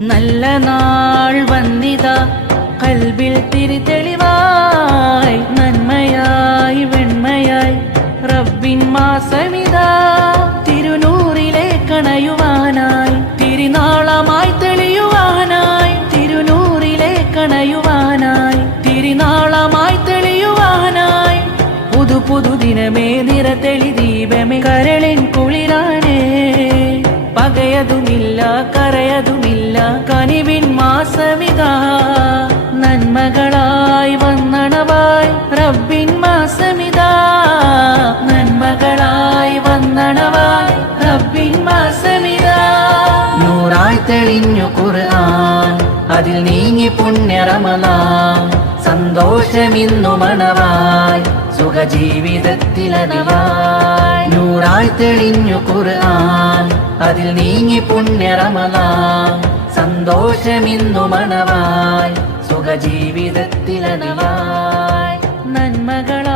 നല്ല നാൾ വന്നിതാ കൽബിൽ തിരിതെളിവായി നന്മയായി വെണ്മയായി റബ്ബിൻ മാസമിതാ തിരുനൂറിലെ കണയുവാനായി തിരുനാളമായി തെളിയുവാനായി തിരുനൂറിലെ കണയുവാനായി തിരുനാളമായി തെളിയുവാനായി പുതു പുതു ദിനമേ നിറതെളി ദീപമേ കരളിൻ കുളിരാനേ പകയതുമില്ല കരയതുമില്ല കനിവിൻ മാസമിതാ നന്മകളായി വന്നണവായി റബ്ബിൻ മാസമിതാ നന്മകളായി വന്നണവായി റബ്ബിൻ മാസമിതാ നൂറായി തെളിഞ്ഞു ഖുർആൻ അതിൽ നീങ്ങി പുണ്യ റമളാൻ സന്തോഷമിന്നു മണവായി സുഖജീവിതത്തിലതിയായി നൂറായി തെളിഞ്ഞു ഖുർആൻ അതിൽ നീങ്ങി പുണ്യ റമളാൻ സന്തോഷമിന്നു മണവായി സുഖജീവിതത്തിലതിയായി നന്മകൾ